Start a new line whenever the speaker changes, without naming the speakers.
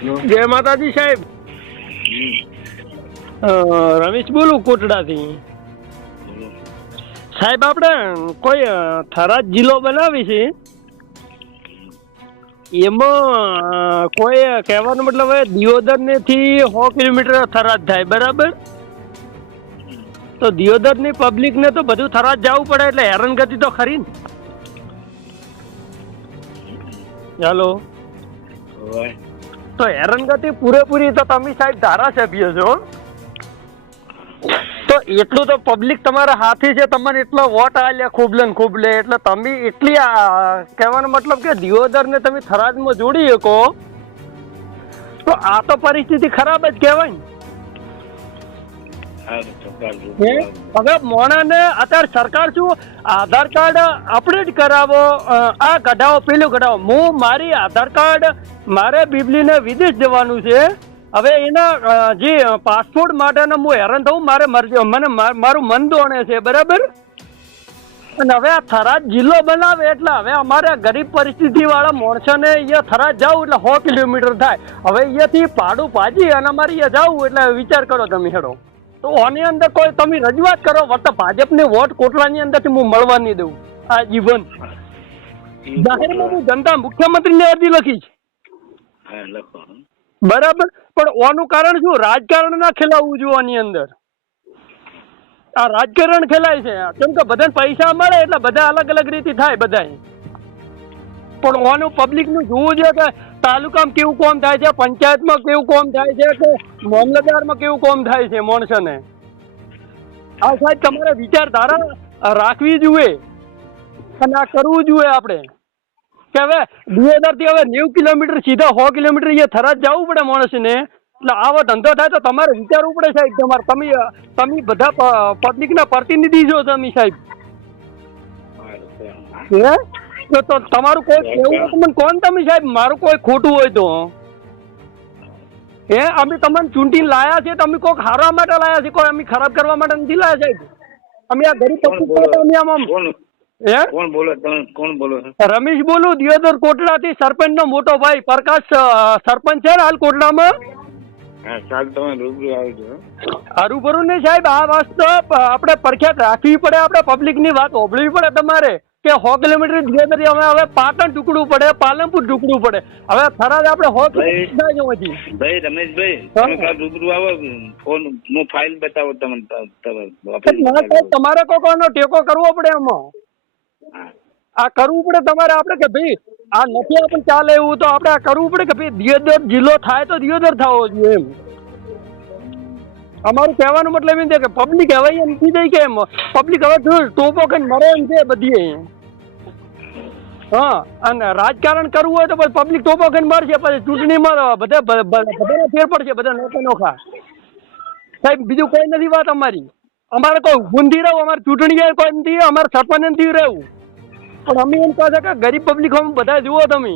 જય માતાજી સાહેબ. રમેશ બોલું કોટડાથી? સાહેબ, આપણે કોઈ થરાદ જિલ્લો બનાવી છે? એમાં કોઈ કહેવાનો મતલબ દિયોદર ને થી સો કિલોમીટર થરાદ થાય, બરાબર? તો દિયોદરની પબ્લિક ને તો બધું થરાદ જવું પડે, એટલે હેરાનગતિ તો ખરી ને. ચાલો તો હેરાનગતિ પૂરેપૂરી તો તમે સાહેબ ધારાસભ્ય છો તો એટલું તો પબ્લિક તમારા હાથી છે, તમને એટલો વોટ આલ્યા ખૂબલે ને ખૂબલે, એટલે તમે એટલી કહેવાનો મતલબ કે દિયોદર ને તમે થરાદમાં જોડી શકો તો આ તો પરિસ્થિતિ ખરાબ જ કહેવાય ને? હવે મોણાને અત્યારે સરકાર શું? આધાર કાર્ડ અપડેટ કરાવો. આ કઢાવો પેલું કઢાવો હું મારી આધાર કાર્ડ મારે બીબલીને વિદેશ જવાનું છે. હવે એના જે પાસપોર્ટ માટેનો હું હેરાન થવું મારે મરજી, મને મારું મન દોણે છે, બરાબર? અને હવે આ થરાદ જિલ્લો બનાવે એટલે હવે અમારે ગરીબ પરિસ્થિતિ વાળા માણસોને અહીંયા થરાદ જવું એટલે સો કિલોમીટર થાય. હવે અહીંયાથી પાડું પાજી અને અમારે અહીંયા જવું એટલે વિચાર કરો તમે હેડો. તો આની અંદર કોઈ તમે રજૂઆત કરો વત્તા ભાજપને વોટ કોટલાની અંદરથી હું મળવા નહીં દઉં. આ જીવન જાહેરમાં હું જનતા મુખ્યમંત્રીને અરજી લખી. છે બરાબર? પણ ઓનું કારણ શું? રાજકારણ ના ખેલાવવું જોઈએ આની અંદર. આ રાજકારણ ખેલાય છે. કેમ કે બધાને પૈસા મળે એટલે બધા અલગ અલગ રીતે થાય બધાય. પણ ઓનું પબ્લિકનું જોવું જોઈએ કે તાલુકામાં કેવું કોમ થાય છે? પંચાયતમાં કેવું કોમ થાય છે કે મામલતદારમાં કેવું કોમ થાય છે માણસોને? આ સાહેબ તમારે વિચારધારા રાખવી જોઈએ અને આ કરવું જોઈએ આપણે. કે હવે દિયોદરથી હવે નેવું કિલોમીટર સીધા સો કિલોમીટર અહીંયા થરાજ જવું પડે માણસને. એટલે આવો ધંધો થાય તો તમારે વિચારવું પડે સાહેબ તમારે. તમે તમે બધા પબ્લિકના પ્રતિનિધિ છો તમે સાહેબ. હે? તો તો તમારું કોઈ કેવું મને કોણ તમે સાહેબ? મારું કોઈ ખોટું હોય તો? હે અમે તમને ચૂંટીને લાયા છે તમે કોઈક હારવા માટે લાયા છે? કોઈ અમે ખરાબ કરવા માટે નથી લાયા સાહેબ? અમે આ ગરીબ પક્ષી અમે આમ
કોણ?
હે?
કોણ બોલો? તમે કોણ બોલો?
રમેશ બોલું દિયોદર કોટડાથી સરપંચનો મોટો ભાઈ. પ્રકાશ સરપંચ છે ને હાલ કોટડામાં?
માં તમે રૂબરૂ આવજો
હારું ને સાહેબ આ વાત આપણે પ્રખ્યાત રાખવી પડે આપણે પબ્લિકની વાત હોભળવી પડે તમારે. કે સો કિલોમીટર ધીરે અમે હવે પાટણ ટુકડું પડે પાલનપુર ટુકડું પડે. હવે થરાદ આપણે સો. કિલોમીટર.
ભાઈ રમેશભાઈ તમે રૂબરૂ આવો? ફોન હું ફાઇલ બતાવો તમને
તમારે કોઈ કોઈનો ટેકો કરવો પડે એમાં આ કરવું પડે તમારે આપણે કે ભાઈ આ નથી આપણે ચાલે એવું તો આપણે આ કરવું પડે કે ભાઈ દિયોદર જિલ્લો થાય તો દિયોદર થવો જોઈએ એમ. અમારું કહેવાનું મતલબ એમ છે કે પબ્લિક હવે એમ થઈ જાય કે પબ્લિક હવે ટોપો કઈ મરે એમ છે બધી હા, અને રાજકારણ કરવું હોય તો પછી પબ્લિક ટોપો કઈ મરશે, પછી ચૂંટણીમાં બધા બધા ફેર પડશે, બધા નોખા નોખા. સાહેબ, બીજું કોઈ નથી વાત અમારી. અમારે કોઈ નથી રહેવું, અમારે ચૂંટણી કોઈ નથી, અમારે સરપંચ નથી રહેવું. પણ અમે એમ કહો છો કે ગરીબ પબ્લિક બધા જુઓ તમે.